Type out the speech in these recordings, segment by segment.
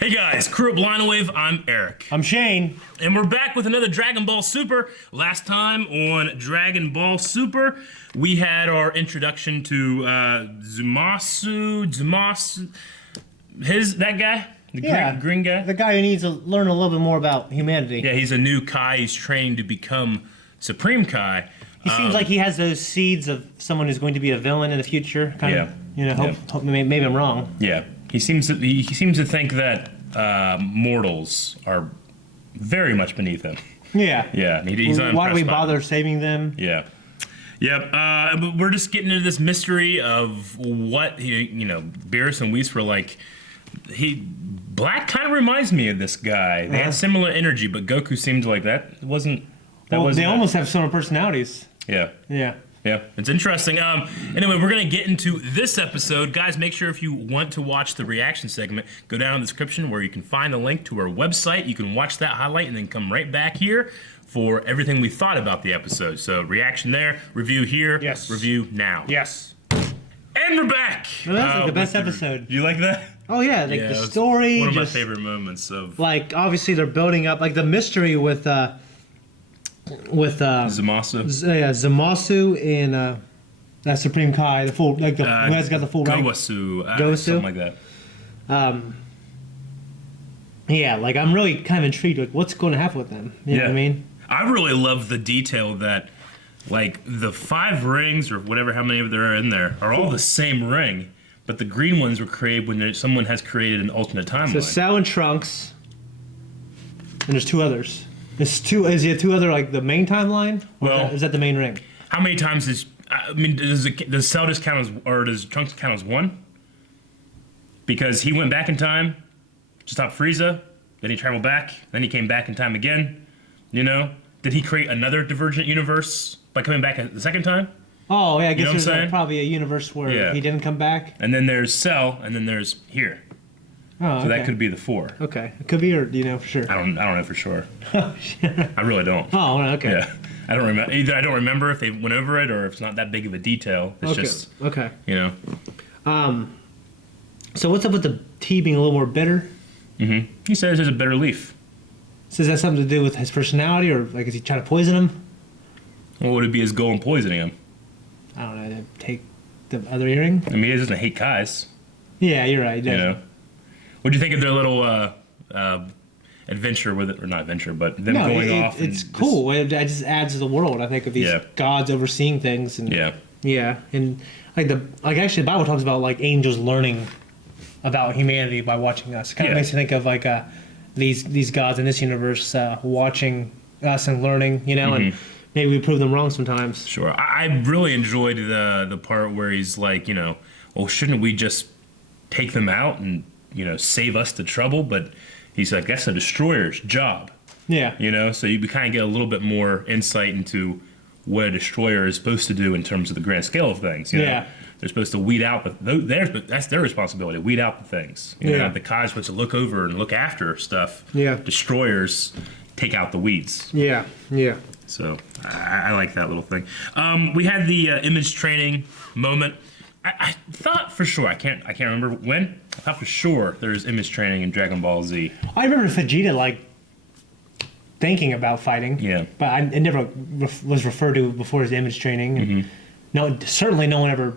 Hey guys, crew at Blind Wave, I'm Eric. I'm Shane. And we're back with another Dragon Ball Super. Last time on Dragon Ball Super, we had our introduction to Zamasu, that guy? The green guy? The guy who needs to learn a little bit more about humanity. Yeah, he's a new Kai. He's training to become Supreme Kai. He seems like he has those seeds of someone who's going to be a villain in the future. Hope maybe I'm wrong. Yeah. He seems to think that mortals are very much beneath him. Yeah. Yeah. He's Why do we bother saving them? Yeah. Yep. But we're just getting into this mystery of what Beerus and Whis were like. Black kind of reminds me of this guy. They had similar energy, but Goku seemed like that wasn't. They almost have similar personalities. Yeah. Yeah. Yeah, it's interesting. Anyway, we're going to get into this episode. Guys, make sure if you want to watch the reaction segment, go down in the description where you can find a link to our website. You can watch that highlight and then come right back here for everything we thought about the episode. So reaction there, review here, review now. Yes. And we're back. Well, that's like the best episode. Do you like that? Oh, yeah, the story. One of my favorite moments of... Like, obviously they're building up, like the mystery with Zamasu. Zamasu and that Supreme Kai, who has got the full rank. Gowasu, something like that. Yeah, like I'm really kind of intrigued with what's going to happen with them. You know what I mean? I really love the detail that, like, the 5 rings or whatever, how many of there are in there, are all the same ring, but the green ones were created when someone has created an alternate timeline. So Cell and Trunks, and there's 2 others. Is it 2 other, like, the main timeline? Or is that the main ring? How many times does Cell just count as, or does Trunks count as 1? Because he went back in time to stop Frieza, then he traveled back, then he came back in time again, Did he create another divergent universe by coming back the second time? Oh, yeah, I guess there's probably a universe where he didn't come back. And then there's Cell, and then there's here. Oh, so that could be the 4. Okay, it could be, or do you know for sure? I don't know for sure. I really don't. Oh, okay. Yeah, I don't remember. Either I don't remember if they went over it, or if it's not that big of a detail. It's just okay. So what's up with the tea being a little more bitter? Mm-hmm. He says there's a bitter leaf. So does that something to do with his personality, or like is he trying to poison him? What would it be his goal in poisoning him? I don't know. To take the other earring. I mean, he doesn't hate Kais. Yeah, you're right. What do you think of their little adventure with it, or not adventure, but them going off? It's cool. It just adds to the world. I think of these gods overseeing things, and and actually the Bible talks about like angels learning about humanity by watching us. It kind of makes me think of like these gods in this universe watching us and learning, and maybe we prove them wrong sometimes. Sure. I really enjoyed the part where he's like, well, shouldn't we just take them out and save us the trouble? But he's like, that's a destroyer's job. Yeah. So you kind of get a little bit more insight into what a destroyer is supposed to do in terms of the grand scale of things. They're supposed to weed out, that's their responsibility, weed out the things. The Kai's supposed to look over and look after stuff. Destroyers take out the weeds. Yeah. So I like that little thing. We had the image training moment. I thought for sure, I can't remember when. I thought for sure there's image training in Dragon Ball Z. I remember Vegeta thinking about fighting. Yeah. But it never was referred to before as image training. And certainly no one ever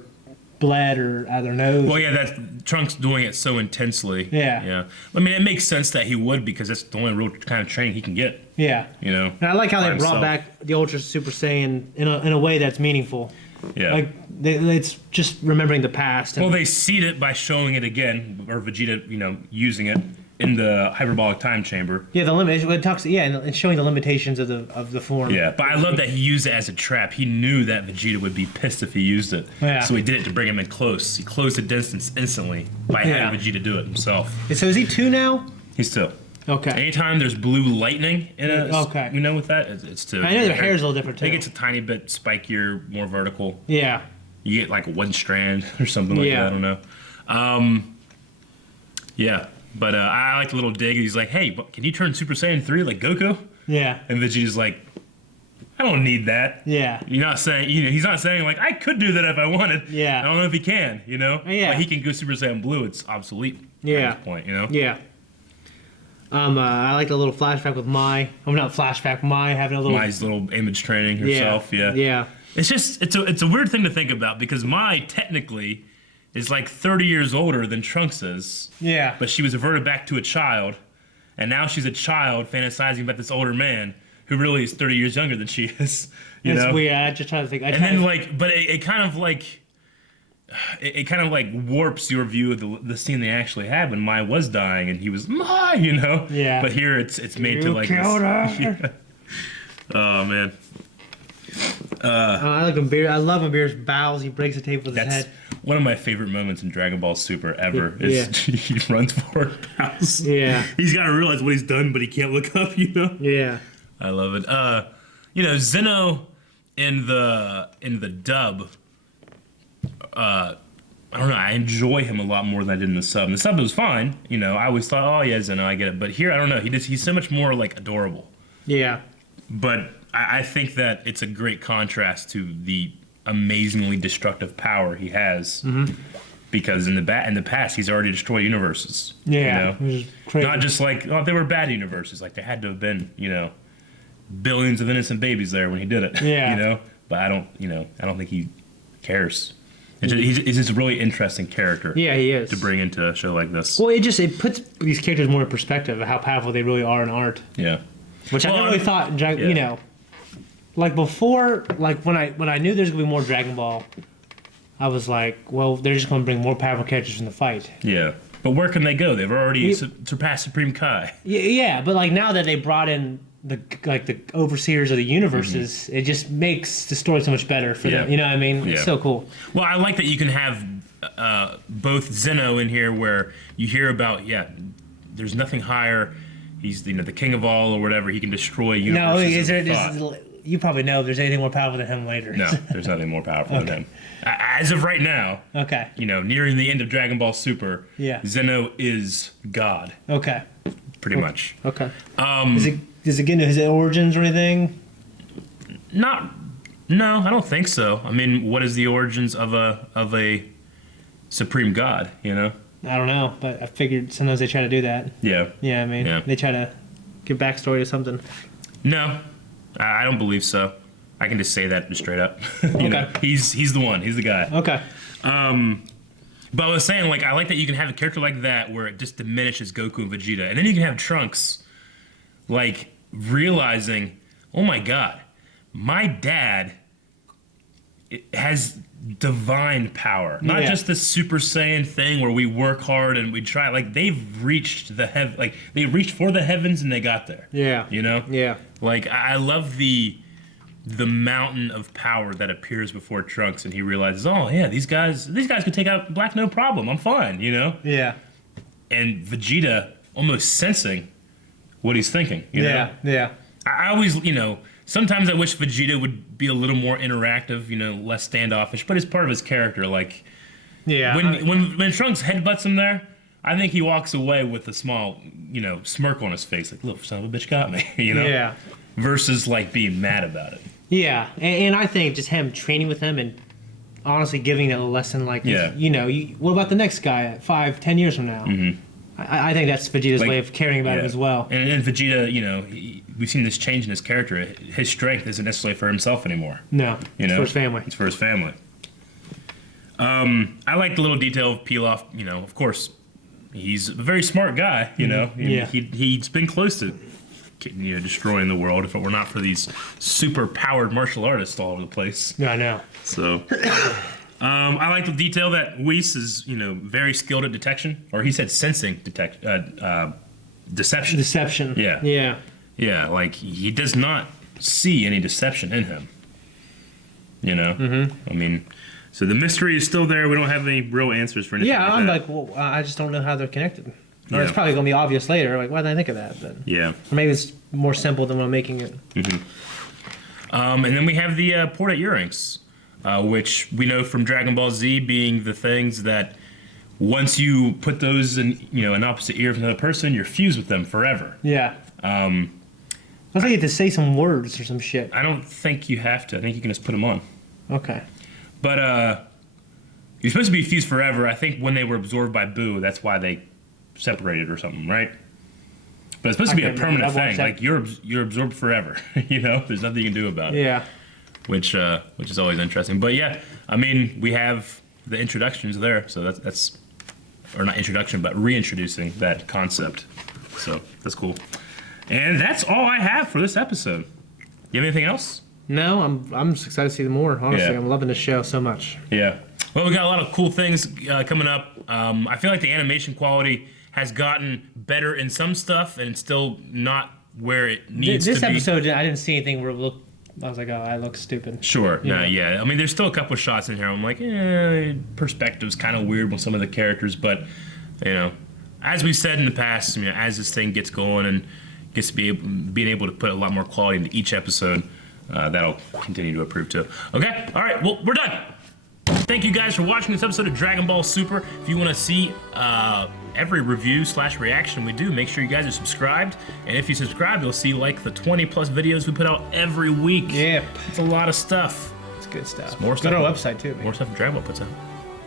bled or out of their nose. Well, yeah, that Trunks doing it so intensely. Yeah. I mean, it makes sense that he would, because that's the only real kind of training he can get. Yeah. And I like how they brought back the Ultra Super Saiyan in a way that's meaningful. Yeah. Like, it's just remembering the past. Well, they seed it by showing it again, or Vegeta, using it in the hyperbolic time chamber. Yeah, and showing the limitations of the form. Yeah, but I love that he used it as a trap. He knew that Vegeta would be pissed if he used it. Yeah. So he did it to bring him in close. He closed the distance instantly by having Vegeta do it himself. So is he 2 now? He's 2. Okay. Anytime there's blue lightning in it, with that, it's 2. I know their hair's a little different too. I think it's a tiny bit spikier, more vertical. Yeah. You get like 1 strand or something like that. I don't know. But I like the little dig. He's like, hey, can you turn Super Saiyan 3 like Goku? Yeah. And Vegeta's like, I don't need that. Yeah. You're not saying, he's not saying like, I could do that if I wanted. Yeah. I don't know if he can, Yeah. But he can go Super Saiyan Blue. It's obsolete at this point, Yeah. I like the little flashback with Mai. I'm not flashback. Mai having a little. Mai's little image training herself. Yeah. Yeah. It's just it's a weird thing to think about because Mai technically is like 30 years older than Trunks is. Yeah. But she was reverted back to a child, and now she's a child fantasizing about this older man who really is 30 years younger than she is. You know? Weird. I just try to think. But it kind of like. It kind of like warps your view of the scene they actually had when Mai was dying and he was Mai, you know. Yeah. But here it's made to like. Killed her. Yeah. Oh man. I like when Beer. I love when Beerus bows. He breaks the table with his head. One of my favorite moments in Dragon Ball Super ever is he runs forward, bows. Yeah. He's got to realize what he's done, but he can't look up. You know. Yeah. I love it. You know, Zeno in the dub. I don't know. I enjoy him a lot more than I did in the sub. And the sub was fine. You know, I always thought, oh yeah, Zeno, I get it. But here, I don't know. He's so much more like adorable. Yeah. But I think that it's a great contrast to the amazingly destructive power he has. Mm-hmm. Because in the past, he's already destroyed universes. Yeah. You know? Crazy. Not just like, oh, they were bad universes. Like, there had to have been, you know, billions of innocent babies there when he did it. Yeah. You know? But I don't think he cares. He's just a really interesting character. Yeah, he is. To bring into a show like this. Well, it puts these characters more in perspective of how powerful they really are in art. Yeah. Which I never really thought, you know, like before, like when I knew there's gonna be more Dragon Ball, I was like, well, they're just gonna bring more powerful characters from the fight. Yeah. But where can they go? They've already surpassed Supreme Kai. Yeah, but like now that they brought in the overseers of the universes, it just makes the story so much better for them. You know what I mean? It's so cool. Well, I like that you can have both Zeno in here, where you hear about there's nothing higher. He's the king of all or whatever. He can destroy universes. No, you probably know if there's anything more powerful than him later. No, there's nothing more powerful than him. As of right now, you know, nearing the end of Dragon Ball Super, Zeno is God. Okay. Pretty much. Okay. Does it get into his origins or anything? No, I don't think so. I mean, what is the origins of a supreme god? You know. I don't know, but I figured sometimes they try to do that. Yeah. Yeah, I mean, they try to give backstory to something. No, I don't believe so. I can just say that just straight up. You know, he's the one. He's the guy. Okay. But I was saying, like, I like that you can have a character like that where it just diminishes Goku and Vegeta, and then you can have Trunks, like, realizing, oh my god, my dad has divine power, not just this Super Saiyan thing where we work hard and we try. Like, they've reached they reached for the heavens and they got there. Yeah. You know. Yeah. Like, I love the mountain of power that appears before Trunks, and he realizes, oh yeah, these guys could take out Black no problem. I'm fine, you know. Yeah. And Vegeta almost sensing what he's thinking. You know? Yeah. I always, you know, sometimes I wish Vegeta would be a little more interactive, you know, less standoffish, but it's part of his character. Like, when Trunks headbutts him there, I think he walks away with a small, you know, smirk on his face, like, look, son of a bitch got me, you know? Yeah. Versus, like, being mad about it. Yeah, and I think just him training with him and honestly giving it a lesson, like, you know, what about the next guy 5-10 years from now? Mm-hmm. I think that's Vegeta's way of caring about it as well. And Vegeta, you know, we've seen this change in his character. His strength isn't necessarily for himself anymore. No, it's for his family. It's for his family. I like the little detail of Pilaf. You know, of course, he's a very smart guy. You know, he's been close to destroying the world if it were not for these super powered martial artists all over the place. Yeah, I know. So. I like the detail that Whis is, you know, very skilled at detection, or he said sensing deception. Deception. Yeah. Yeah, like he does not see any deception in him. You know? Mm-hmm. I mean, so the mystery is still there. We don't have any real answers for anything. Yeah, I'm like, well, I just don't know how they're connected. Or it's probably going to be obvious later. Like, why did I think of that? But, or maybe it's more simple than what I'm making it. Mm-hmm. And then we have the Porta earrings. Which we know from Dragon Ball Z being the things that once you put those in, you know, an opposite ear of another person, you're fused with them forever. Yeah. I think you have to say some words or some shit. I don't think you have to. I think you can just put them on. Okay. But you're supposed to be fused forever. I think when they were absorbed by Boo, that's why they separated or something, right? But it's supposed to be a permanent thing. Like you're absorbed forever. You know, there's nothing you can do about it. Yeah. Which is always interesting. But yeah, I mean, we have the introductions there, so that's or not introduction, but reintroducing that concept. So that's cool. And that's all I have for this episode. You have anything else? No, I'm just excited to see more. Honestly, I'm loving this show so much. Yeah. Well, we got a lot of cool things coming up. I feel like the animation quality has gotten better in some stuff, and it's still not where it needs to be. This episode, I didn't see anything where I was like, oh, I look stupid. Sure. Yeah. I mean, there's still a couple of shots in here. I'm like, perspective's kind of weird with some of the characters, but you know, as we said in the past, you know, as this thing gets going and gets to being able to put a lot more quality into each episode, that'll continue to improve too. Okay. All right. Well, we're done. Thank you guys for watching this episode of Dragon Ball Super. If you want to see every review / reaction we do, make sure you guys are subscribed. And if you subscribe, you'll see like the 20+ videos we put out every week. Yep. It's a lot of stuff. It's good stuff. More stuff. Go to our website too, man. More stuff Dragon Ball puts out.